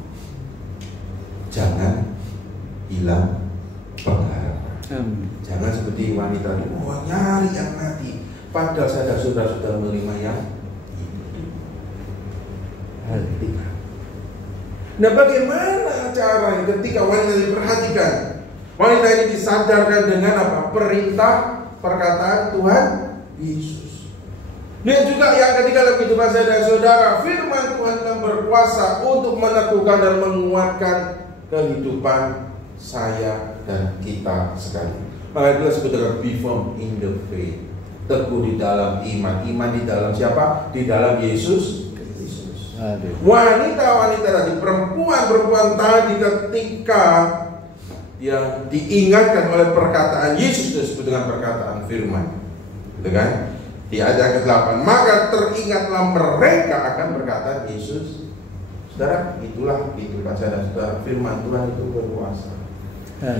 jangan hilang pengharapan. Jangan seperti wanita itu, nyari yang mati, padahal saya sudah menerima yang hal ketiga. Nah, bagaimana caranya ketika wanita diperhatikan? Wanita ini disadarkan dengan apa? Perintah perkataan Tuhan Yesus. Dan juga yang ketiga dalam kehidupan saya dan saudara, firman Tuhan yang berkuasa untuk meneguhkan dan menguatkan kehidupan saya dan kita sekalian. Maka itu disebut dengan be firm in the faith. Teguh di dalam iman. Iman di dalam siapa? Di dalam Yesus. Wanita-wanita tadi, perempuan tadi ketika dia diingatkan oleh perkataan Yesus, disebut dengan perkataan firman, gitu kan? Di ayat ke-8, maka teringatlah mereka akan perkataan Yesus. Saudara, itulah kehidupan saya dan saudara, firman Tuhan itu berkuasa.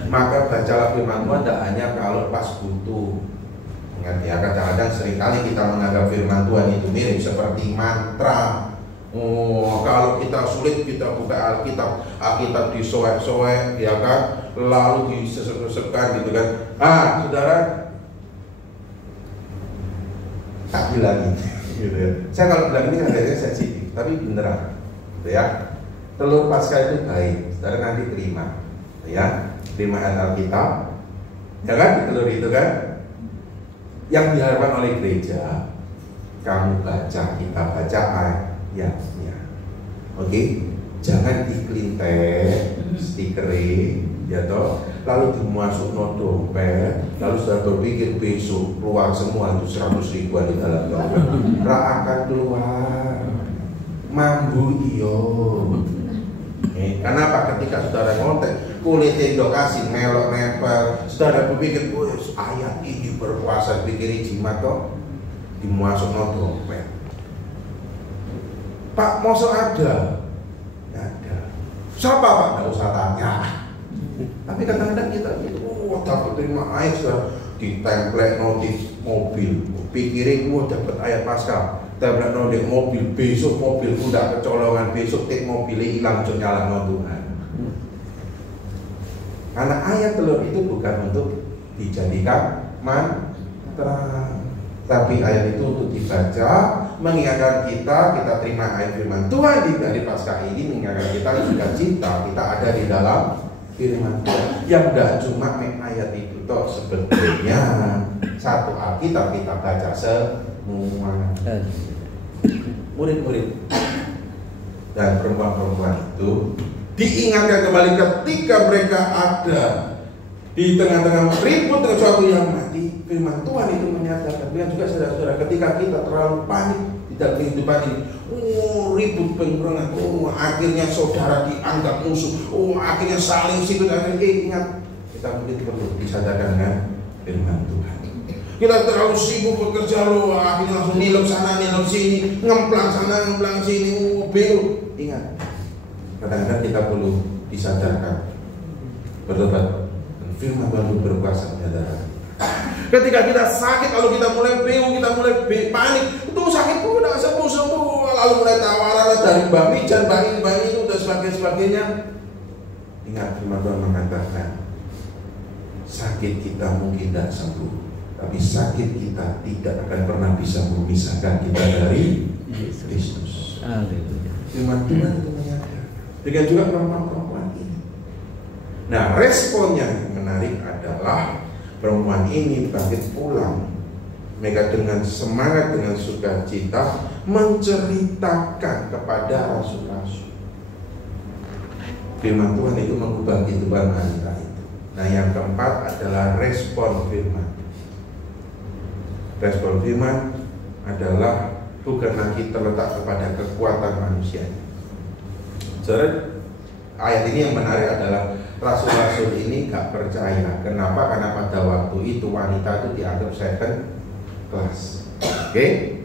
Maka bacalah firman Tuhan tidak hanya kalau pas butuh. Ingat ya, kadang-kadang seringkali kita menganggap firman Tuhan itu mirip seperti mantra. Oh, kalau kita sulit kita buka Alkitab disoek-soek, ya kan, lalu disesep-sesepkan gitu kan. Saudara, tak bilang gitu ya. Saya kalau bilang ini kadang-kadang sensitif, tapi beneran, gitu ya. Telur Paskah itu baik, saudara nanti terima, ya, terima Alkitab, ya kan, telur itu kan, yang diharapkan oleh gereja, kamu baca, kita baca ayatnya, oke, jangan diklintek, stikerin, ya toh, lalu dimasuk no dompet, lalu sudah berpikir besok keluar semua itu 100 ribuan di dalam dompet, akan keluar, mambu iyo. Kenapa? Ketika saudara ngontek kulit edukasi melok nempel, saudara berpikir, ayat ini berkuasa, pikir jimat kok dimasuk no dompet. Pak, mosok ada? Ada. Siapa Pak? Nggak usah tanya. Tapi kadang-kadang kita gitu, dapat terima ayat sudah ditemplate notif mobil, pikirin dapat ayat Paskah. tabrak nodek mobil, besok mobilku udah kecolongan, besok tek mobilnya hilang cok nyala Tuhan. Karena ayat telur itu bukan untuk dijadikan mantra, tapi ayat itu untuk dibaca, mengingatkan kita terima ayat firman Tuhan di hari Paskah ini, mengingatkan kita sukacita kita ada di dalam firman Tuhan. Yang enggak cuma ayat itu toh, sebetulnya satu Alkitab kita baca semua. Murid-murid dan perempuan-perempuan itu diingatkan kembali ketika mereka ada di tengah-tengah ribut dengan sesuatu yang mati. Firman Tuhan itu menyatakan, dan juga saudara-saudara, ketika kita terlalu panik di dalam kehidupan ini, ribut penggerangan, akhirnya saudara dianggap musuh, akhirnya saling sikut, akhirnya ingat, kita mungkin perlu disadarkan dengan firman Tuhan. Kita terlalu sibuk bekerja, akhirnya langsung nilep sana, nilep sini, ngemplang sana, ngemplang sini, bingung. Ingat, kadang-kadang kita perlu disadarkan, bertobat. Firman Tuhan berkuasa, saudara. Ketika kita sakit, lalu kita mulai bingung, kita mulai panik, itu sakitku udah sembuh, lalu mulai tawaran dari Mbak Mijan, Mbak ini, dan sebagainya. Ingat, firman Tuhan mengatakan, sakit kita mungkin tidak sembuh, tapi sakit kita tidak akan pernah bisa memisahkan kita dari Kristus. Firman Tuhan itu menyatakan. Dengan juga perempuan-perempuan ini. Nah, responnya yang menarik adalah perempuan ini bangkit pulang. Mereka dengan semangat, dengan sukacita menceritakan kepada rasul-rasul. Firman Tuhan itu mengubah kehidupan wanita itu. Nah, yang keempat adalah respon firman. Respon firman adalah bukan lagi terletak kepada kekuatan manusia. Saudara, ayat ini yang menarik adalah rasul-rasul ini gak percaya. Kenapa? Karena pada waktu itu wanita itu dianggap second class. Oke?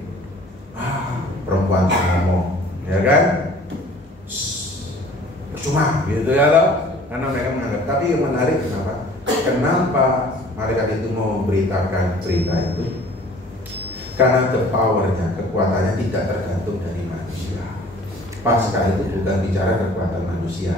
Perempuan ngomong, ya kan? Cuma gitu ya loh. Karena mereka menganggap. Tapi yang menarik kenapa? Kenapa malaikat itu mau memberitakan berita itu? Karena the powernya, kekuatannya tidak tergantung dari manusia. Paskah itu bukan bicara kekuatan manusia.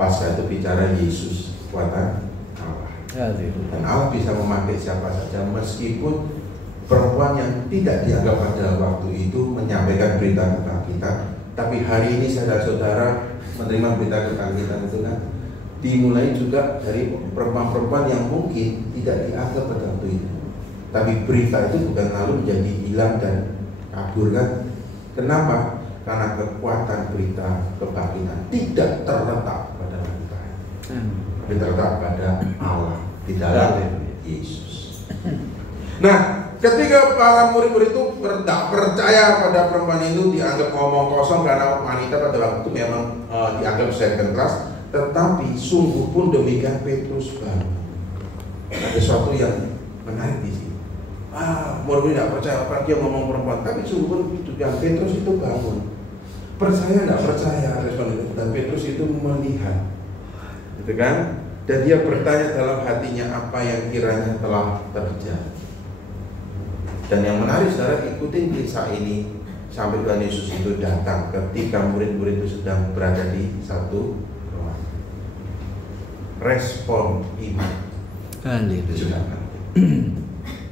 Paskah itu bicara Yesus, kekuatan Allah. Dan Allah bisa memakai siapa saja, meskipun perempuan yang tidak dianggap pada waktu itu menyampaikan berita tentang kita. Tapi hari ini saudara-saudara menerima berita tentang kita itu kan dimulai juga dari perempuan-perempuan yang mungkin tidak dianggap pada waktu itu. Tapi berita itu bukan lalu menjadi hilang dan kabur kan? Kenapa? Karena kekuatan berita kebangkitan tidak terletak pada wanita, tapi terletak pada Allah di dalam Yesus. Nah, ketika para murid-murid itu tidak percaya pada perempuan itu, dianggap ngomong kosong karena wanita pada waktu itu memang dianggap second class. Tetapi sungguh pun demikian Petrus bangun. Ada sesuatu yang menarik di sini. Murid tidak percaya apa dia ngomong perempuan, tapi sungguh pun juga Petrus itu bangun. Percaya tidak percaya respon itu, dan Petrus itu melihat, gitu kan? Dan dia bertanya dalam hatinya apa yang kiranya telah terjadi. Dan yang menarik saudara, ikutin kisah ini sampai Tuhan Yesus itu datang ketika murid-murid itu sedang berada di satu ruangan. Respon iman itu sudah penting.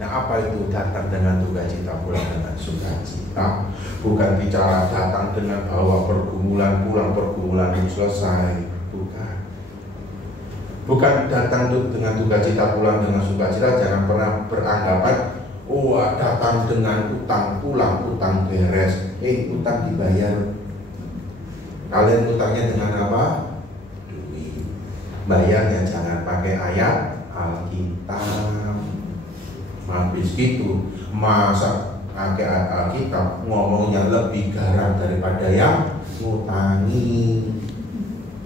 Nah, apa itu datang dengan sukacita, pulang dengan sukacita? Bukan bicara datang dengan bawa pergumulan, pulang pergumulan itu selesai. Bukan datang dengan sukacita, pulang dengan sukacita. Jangan pernah beranggapan datang dengan utang, pulang utang beres. Utang dibayar. Kalian utangnya dengan apa? Duit. Bayarnya jangan pakai ayat Alkitab. Habis gitu, masa pakai Alkitab ngomongnya lebih garang daripada yang ngutangi.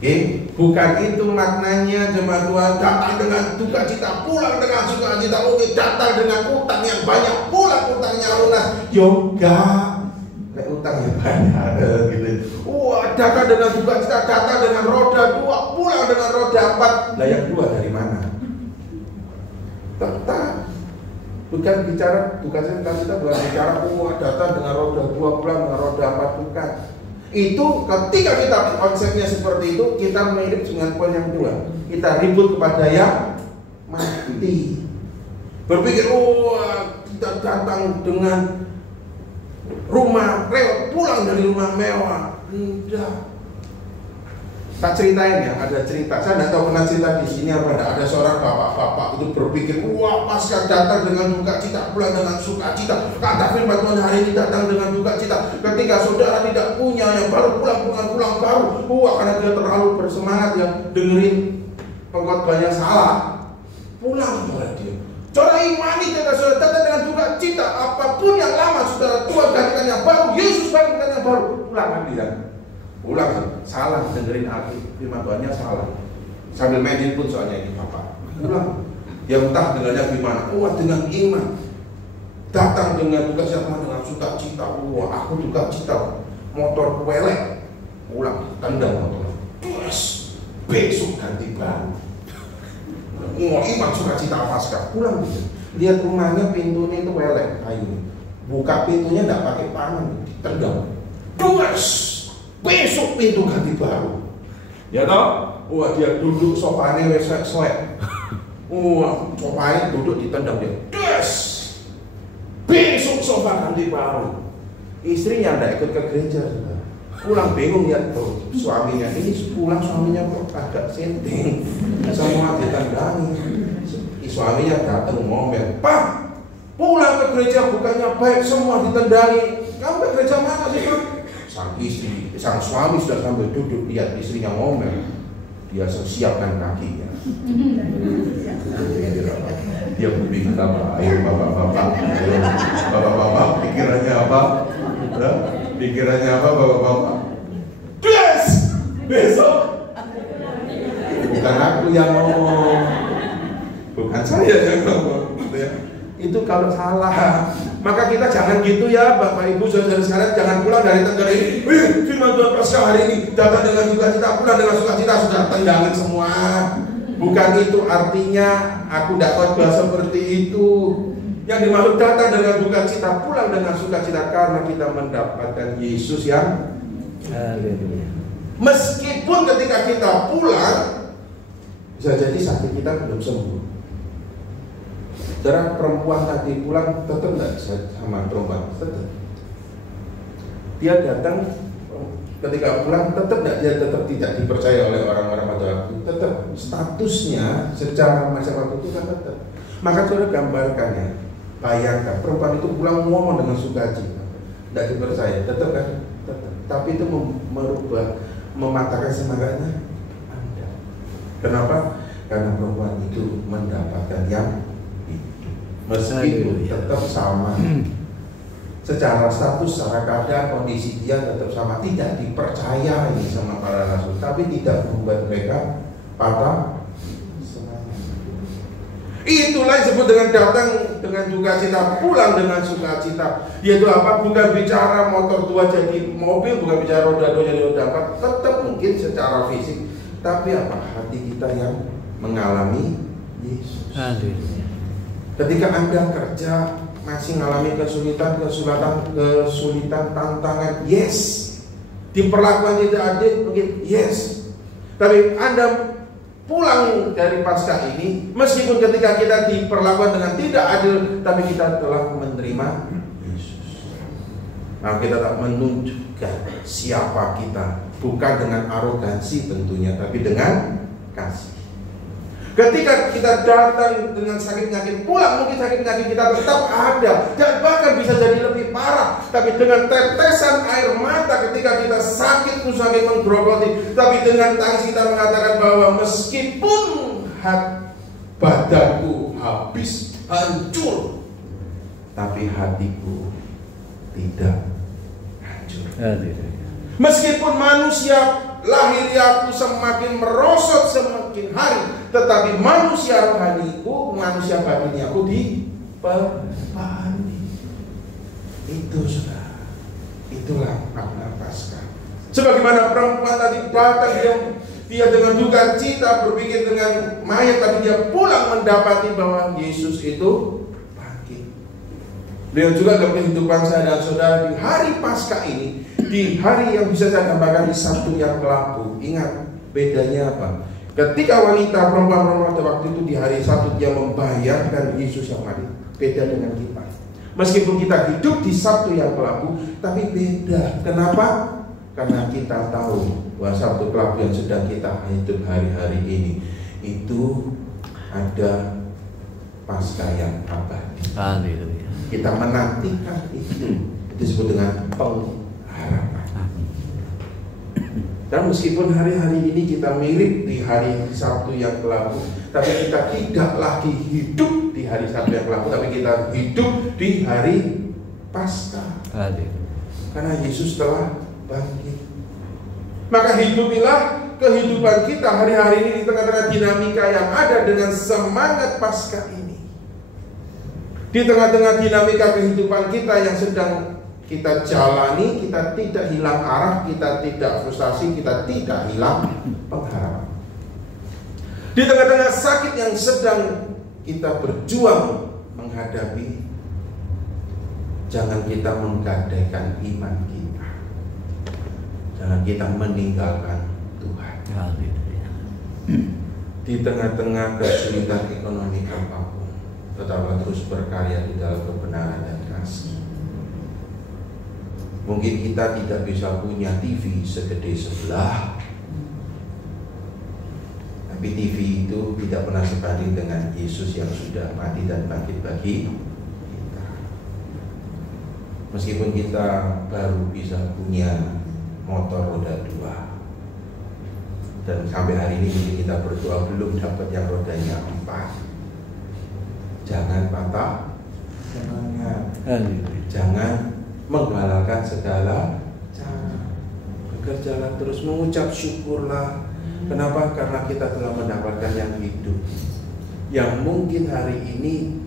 Oke, bukan itu maknanya jemaat Tuhan. Datang dengan sukacita, pulang dengan sukacita. Oke, datang dengan utang yang banyak, pulang utangnya lunas. Yoga, kayak utang yang banyak gitu. Datang dengan sukacita, datang dengan roda 2, pulang dengan roda 4. Lah yang 2 dari mana? Tetap Bukan bicara duka cita, bukan bicara datang dengan roda 2 pulang dengan roda 4, bukan. Itu ketika kita konsepnya seperti itu, kita mirip dengan poin yang kedua. Kita ribut kepada yang mati. Berpikir, kita datang dengan rumah mewah, pulang dari rumah mewah. Enggak. Tak ceritain ya, ada cerita. Saya tidak tahu pernah cerita di sini apa enggak. Ada seorang bapak-bapak itu berpikir, pasca datang dengan duka cita, pulang dengan sukacita. Kata firman Tuhan hari ini datang dengan duka cita. Ketika saudara tidak punya yang baru pulang baru, karena dia terlalu bersemangat ya dengerin pengkhotbahnya salah, pulang oleh dia. Saudara imani kita sudah datang dengan duka cita. Apapun yang lama saudara Tuhan gantikan yang baru, Yesus gantikan yang baru, pulang kan dia. Pulang, salah dengerin firman Tuhannya salah. Sambil mainin pun soalnya ini Bapak. Pulang. Dia entah dengannya gimana. Dengan iman. Datang dengan duka cita, dengan sukacita. Aku duka cita. Motor welek. Pulang, tendang motor. Terus besok ganti baru. Iman sukacita pasca. Pulang dia. Lihat rumahnya pintunya itu welek kayu. Buka pintunya enggak pakai pangan, tendang. Terus besok pintu ganti baru. Ya toh? Dia duduk sofanya wesek swek. Sofanya duduk ditendang dia. Des. Besok sofa ganti baru. Istrinya enggak ikut ke gereja. Pulang bingung ya, suaminya ini pulang suaminya kok agak senting. Semua ditandangi. Suaminya datang ngomel, "Pak, pulang ke gereja bukannya baik, semua ditendangi. Kamu ke gereja mana sih, Pak?" Sang suami sudah sambil duduk, lihat istrinya ngomel, dia siapkan kakinya. Dia berpikir apa? Ayo bapak-bapak, pikirannya apa? Pikirannya apa bapak-bapak? Yes! Besok bukan aku yang ngomong, bukan saya yang ngomong, gitu ya. Itu kalau salah, maka kita jangan gitu ya Bapak Ibu saudara sekalian, jangan pulang dari tengger ini. Firman Tuhan pasca hari ini datang dengan sukacita, pulang dengan sukacita, sudah tendangin semua. Bukan itu artinya, aku tidak khotbah seperti itu. Yang dimaksud datang dengan sukacita, pulang dengan sukacita karena kita mendapatkan Yesus yang meskipun ketika kita pulang bisa jadi sakit kita belum sembuh. Saudara perempuan tadi pulang tetap tidak bisa sama perempuan, tetap. Dia datang ketika pulang dia tetap tidak dipercaya oleh orang-orang pada waktu. Tetap statusnya secara masa waktu itu kan tetap. Maka saudara gambarkan ya, bayangkan perempuan itu pulang ngomong dengan sukacita, tidak dipercaya, tetap kan, tetap. Tapi itu merubah, mematahkan semangatnya Anda. Kenapa? Karena perempuan itu mendapatkan yang meskipun tetap sama secara status, secara keadaan, kondisi dia tetap sama, tidak dipercaya ini sama para rasul, tapi tidak membuat mereka patah semangat. Itulah disebut dengan datang dengan sukacita, pulang dengan sukacita. Yaitu apa? Bukan bicara motor 2 jadi mobil, bukan bicara roda 2 jadi roda 4, tetap mungkin secara fisik, tapi apa? Hati kita yang mengalami Yesus. Ketika Anda kerja masih mengalami kesulitan, tantangan, yes. Diperlakukan tidak adil, mungkin yes. Tapi Anda pulang dari pasca ini, meskipun ketika kita diperlakukan dengan tidak adil, tapi kita telah menerima Yesus. Nah, kita tak menunjukkan siapa kita, bukan dengan arogansi tentunya, tapi dengan kasih. Ketika kita datang dengan sakit penyakit, pulang mungkin sakit penyakit kita tetap ada dan bahkan bisa jadi lebih parah. Tapi dengan tetesan air mata ketika kita sakit itu sakit menggerogoti, tapi dengan tangis kita mengatakan bahwa meskipun badanku habis hancur, tapi hatiku tidak hancur. Meskipun manusia lahiriaku semakin merosot semakin hari, tetapi manusia rohaniku, manusia batiniaku diperbaharui. Itu saudara, itulah makna Paskah. Sebagaimana perempuan tadi datang, dia dengan duka cita berpikir dengan mayat, tapi dia pulang mendapati bahwa Yesus itu bangkit. Beliau juga dalam kehidupan saya dan saudara di hari Paskah ini, di hari yang bisa saya gambarkan di Sabtu yang kelabu. Ingat bedanya apa? Ketika wanita perempuan pada waktu itu di hari Sabtu dia membayarkan Yesus yang mati. Beda dengan kita. Meskipun kita hidup di Sabtu yang kelabu, tapi beda. Kenapa? Karena kita tahu bahwa Sabtu kelabu yang sedang kita hidup hari-hari ini itu ada Paskah yang abadi. Haleluya. Kita menantikan itu disebut dengan pengharapan. Dan meskipun hari-hari ini kita mirip di hari Sabtu yang kelabu, tapi kita tidak lagi hidup di hari Sabtu yang kelabu, tapi kita hidup di hari Paskah. Karena Yesus telah bangkit. Maka hidupilah kehidupan kita hari-hari ini di tengah-tengah dinamika yang ada dengan semangat Paskah ini. Di tengah-tengah dinamika kehidupan kita yang sedang kita jalani, kita tidak hilang arah, kita tidak frustasi, kita tidak hilang pengharapan. Di tengah-tengah sakit yang sedang kita berjuang menghadapi, jangan kita menggadaikan iman kita. Jangan kita meninggalkan Tuhan. Di tengah-tengah kesulitan ekonomi apapun, tetaplah terus berkarya di dalam kebenaran dan kasih. Mungkin kita tidak bisa punya TV segede sebelah, tapi TV itu tidak pernah sebanding dengan Yesus yang sudah mati dan bangkit bagi kita. Meskipun kita baru bisa punya motor roda 2, dan sampai hari ini kita berdoa belum dapat yang rodanya 4. Jangan patah semangat. Jangan menghalalkan segala cara. Bekerjalah terus, mengucap syukurlah. Kenapa? Karena kita telah mendapatkan yang hidup, yang mungkin hari ini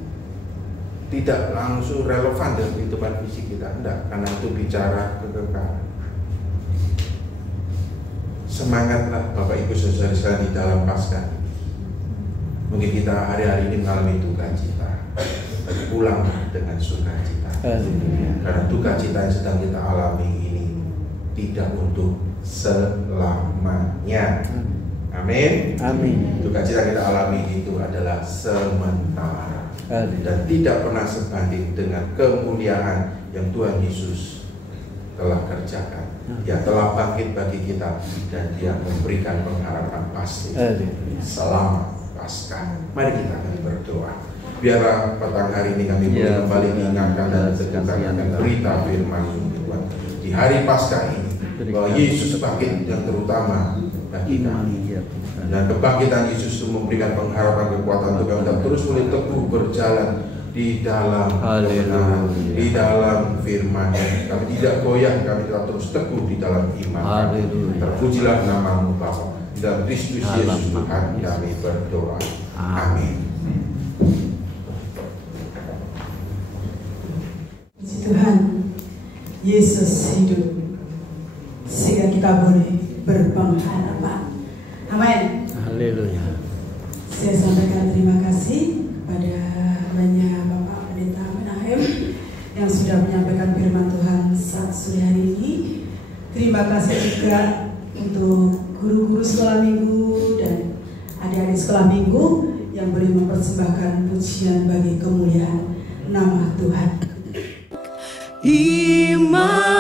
tidak langsung relevan dengan kehidupan fisik kita. Enggak, karena itu bicara kekekalan. Semangatlah Bapak Ibu Saudara sekalian di dalam Paskah. Mungkin kita hari-hari ini mengalami duka cita, tapi pulanglah dengan sukacita. Karena duka cita yang sedang kita alami ini tidak untuk selamanya. Amin. Amin. Duka cita kita alami itu adalah sementara dan tidak pernah sebanding dengan kemuliaan yang Tuhan Yesus telah kerjakan. Dia telah bangkit bagi kita dan Dia memberikan pengharapan pasti. Selamat Paskah. Mari kita akan berdoa. Biarlah petang hari ini kami boleh kembali diingatkan dan diteguhkan akan berita firman Tuhan di hari Paskah ini, bahwa Yesus bangkit yang terutama bagi kami. Dan kebangkitan Yesus itu memberikan pengharapan kekuatan untuk kami dan terus boleh teguh berjalan di dalam kebenaran, di dalam firman-Nya. Kami tidak goyah, kami tetap terus teguh di dalam iman. Terpujilah nama-Mu Bapa. Dalam Kristus Yesus Tuhan kami berdoa. Amin. Tuhan Yesus hidup sehingga kita boleh berpengharapan. Amin. Haleluya. Saya sampaikan terima kasih kepada banyak Bapak Pendeta Menahem yang sudah menyampaikan firman Tuhan saat sore hari ini. Terima kasih juga untuk guru-guru sekolah minggu dan adik-adik sekolah minggu yang boleh mempersembahkan pujian bagi kemuliaan nama Tuhan. Iman